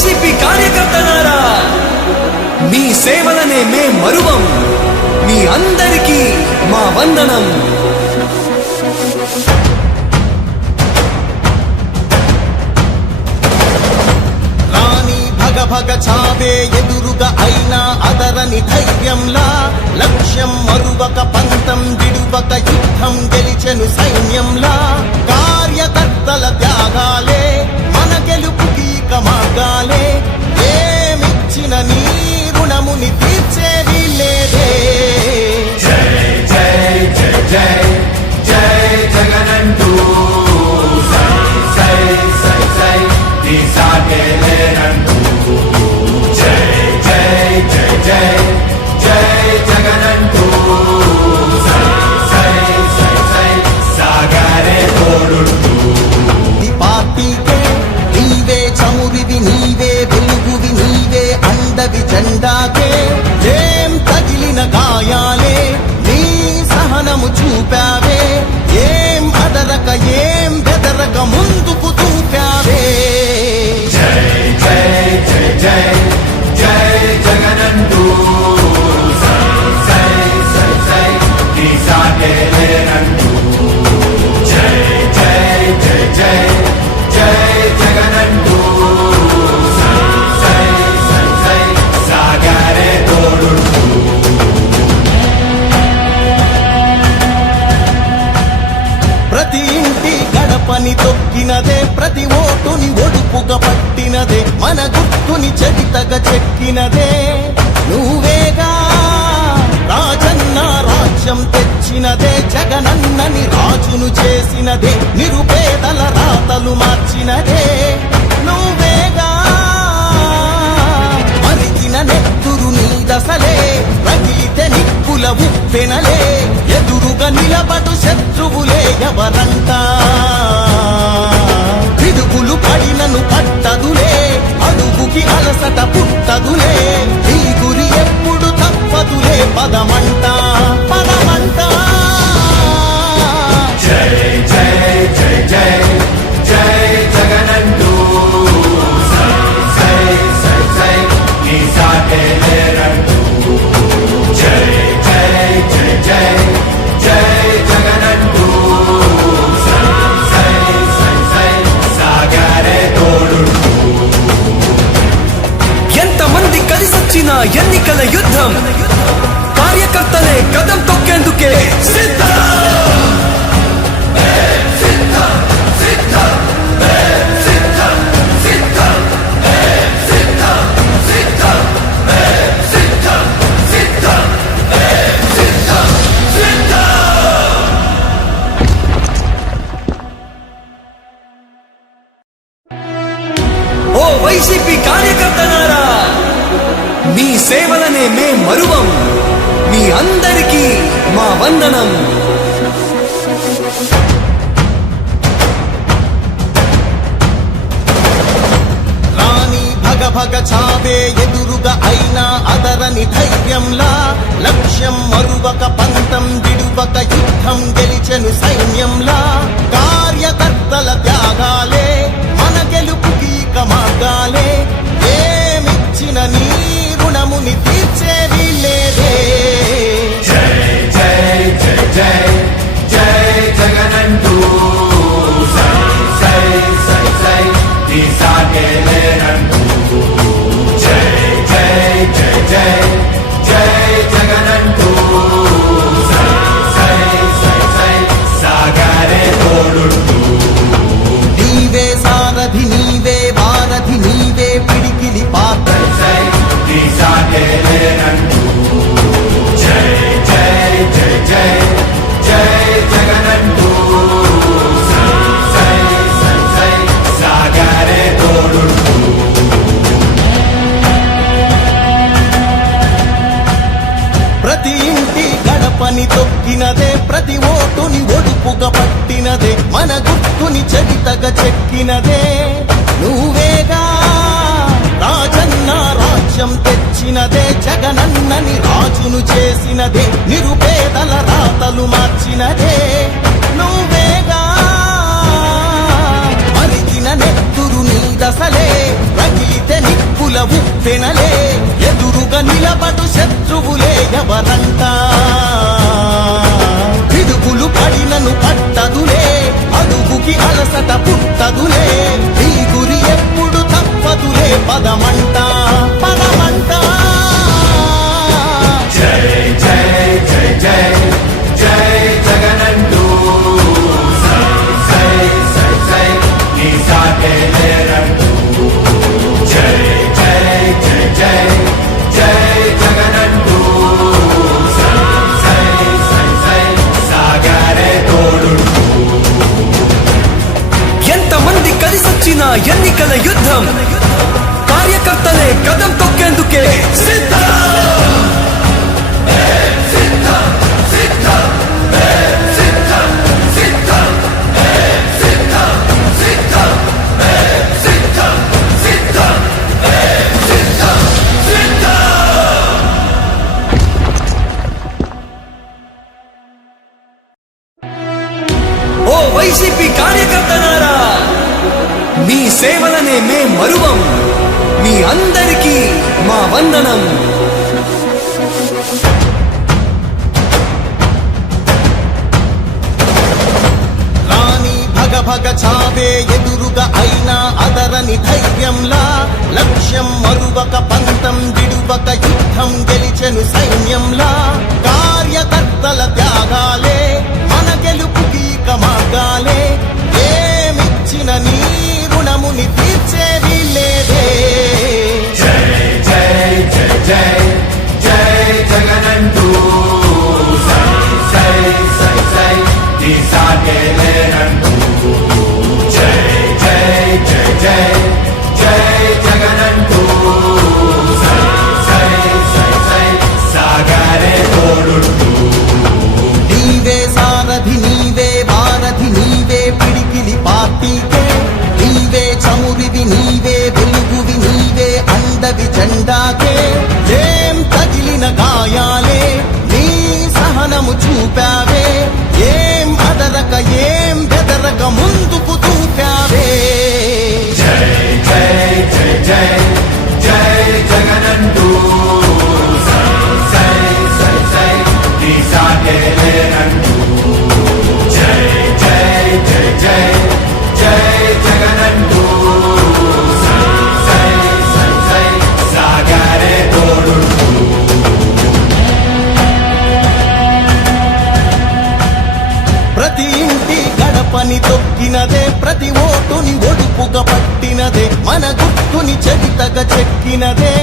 YCP కార్యకర్తలారా, మీ సేవలనే మే మరువం. మీ అందరికీ మా వందనం. భగ చావే ఎదురుగా అయినా అదరని ధైర్యంలా, లక్ష్యం మరువక పంతం విడువక యుద్ధం గెలిచెను సైన్యంలా. కార్యకర్తల త్యాగాలే మన గెలుపుకి మార్గాలే. ఏమిచ్చిన నీ రుణముని తీర్చేది లేదే. జై జై జై జై జై జగనంటూ సై సై సై సై తీసాగేలేనంటూ. జై జై జై జై జై జగనంటూ సై సై సై సై సాగరే తోడుంటూ. ఈ పార్టీకే నీవే చమురివి, నీవే వెలుగువి, నీవే అండవి జెండాకే. ఏం తగిలిన గాయాలే నీ సహనము చూపావే. ఏం అదరక ఏం బెదరక ముందుకు చూపావే. జై జై జై జై జై జగనంటూ సై సై సై సై తీసాగేలేనంటూ. జై జై జై జై జై జగనంటూ సై సై సై సై సాగరే తోడుంటూ. ప్రతి ఇంటి గడపని తొక్కినదే, ప్రతి ఓటుని ఒడుపుగా పట్టినదే, మన గుర్తుని చరితగా చెక్కినదే నువ్వేగా. రాజన్న రాజ్యం తెచ్చినదే, జగనన్నని రాజును చేసినదే, నిరుపేదల రాతలు మార్చినదే నువ్వేగా. మరిగిన నెత్తురు నీ దశలే, రగిలితే నిప్పుల ఉప్పెనలే. ఎదురుగా నిలబడు శత్రువులే ఎవరంట. పిడుగులు పడినను పట్టదులే, అడుగుకి అలసట పుట్టదులే. ఈ గురి ఎప్పుడు తప్పదులే, పదమంట పదమంట. జై జై జై జై జై జగనంటూ సై సై సై సై తీసాగేలేనంటూ. జై జై జై జై జై జగనంటూ సై సై సై సై సాగరే తోడుంటూ. ఎంతమంది కలిసొచ్చిన ఎన్నికల యుద్ధం, కార్యకర్తలే కదం తొక్కేందుకే సిద్ధం. ఓ వైసీపీ కార్యకర్తలారా, మీ సేవలనే మే మరువం. మీ అందరికీ మా వందనం. రాణి భగ చావే ఎదురుగా అయినా అదరని ధైర్యంలా, లక్ష్యం మరువక పంతం విడువక యుద్ధం గెలిచెను సైన్యంలా. కార్యకర్తల త్యాగాలే మన గెలుపుకి మార్గాలే. ఏమిచ్చిన నీ రుణముని తీర్చేది లేదే. జై జై జై జై జై జగనంటూ సై సై సై సై తీసాగేలేనంటూ. జై జై జై జై జై జగనంటూ సై సై సై సై సాగరే తోడుంటూ. నీవే సారథి, నీవే వారధి, నీవే పిడికిలి పాత్ర. సై తీసాగేలేనంటూ. జై జై జై జై జై జగనంటూ సై సై సై సై సాగరే తోడుంటూ. ప్రతి ఇంటి గడపని తొక్కినదే, ప్రతి ఓటుని ఒడుపుగా పట్టినదే, మన గుర్తుని చరితగా చెక్కినదే నువ్వేగా. రాజన్న రాజ్యం తెచ్చినదే, జగనన్నని రాజును చేసినదే, నిరుపేదల రాతలు మార్చినదే నువ్వేగా. మరిగిన నెత్తురు నీ దశలే, రగిలితే పెనలే ఎదురుగా నిలబడు శత్రువులే ఎవరంట పిడుగులు పడినను పట్టదులే అడుగుకి అలసట పుట్టదులే ఈ గురి ఎప్పుడు తప్పదులే పదమంట పదమంట జై జై జై జై జై జగనంటూ సై సై సై సై నీ సాటే లేరంటూ జై జై జై జై జై జగనంటూ సై సై సై సై సాగరే తోడుంటూ ఎంతమంది కలిసొచ్చిన ఎన్నికల యుద్ధం కార్యకర్తలే కదం తొక్కేందుకే సిద్ధం ఓ వైసీపీ కార్యకర్తలారా మీ సేవలనే మే మరువం మీ అందరికీ మా వందనం రాణి భగ భగ చావే ఎదురుగా అయినా అదరని ధైర్యంలా లక్ష్యం మరువక పంతం విడువక యుద్ధం గెలిచెను సైన్యంలా కార్యకర్తల త్యాగాలే మన గెలుపుకి మార్గాలే ఏమిచ్చిన నీ రుణముని తీర్చేది లేదే జై జై జై జై జై జగనంటూ సై సై సై సై నీ సాటే లేరంటూ జై జై జై జై జై జగనంటూ సై సై సై సై సాగరే తోడుంటూ నీవే సారథి నీవే వారధి నీవే పిడికిలి పార్టీకే నీవే చమురివి నీవే వెలుగువి నీవే అండవి జెండాకే ఏం తగిలిన గాయాలే నీ సహనము చూపావే ఏం అదరక ఏం బెదరక ముందుకు దూకావే జై జై జై జై జై జగనంటూ సై సై సై సై నీ సాటే లేరంటూ జై జై జై జై జై జగనంటూ సై సై సై సై సాగరే తోడుంటూ ప్రతి ఇంటి గడపని తొక్కినదే ప్రతి ఓటుని ఒడుపుగా పట్టినదే మన గుర్తుని చరితగా చెక్కినదే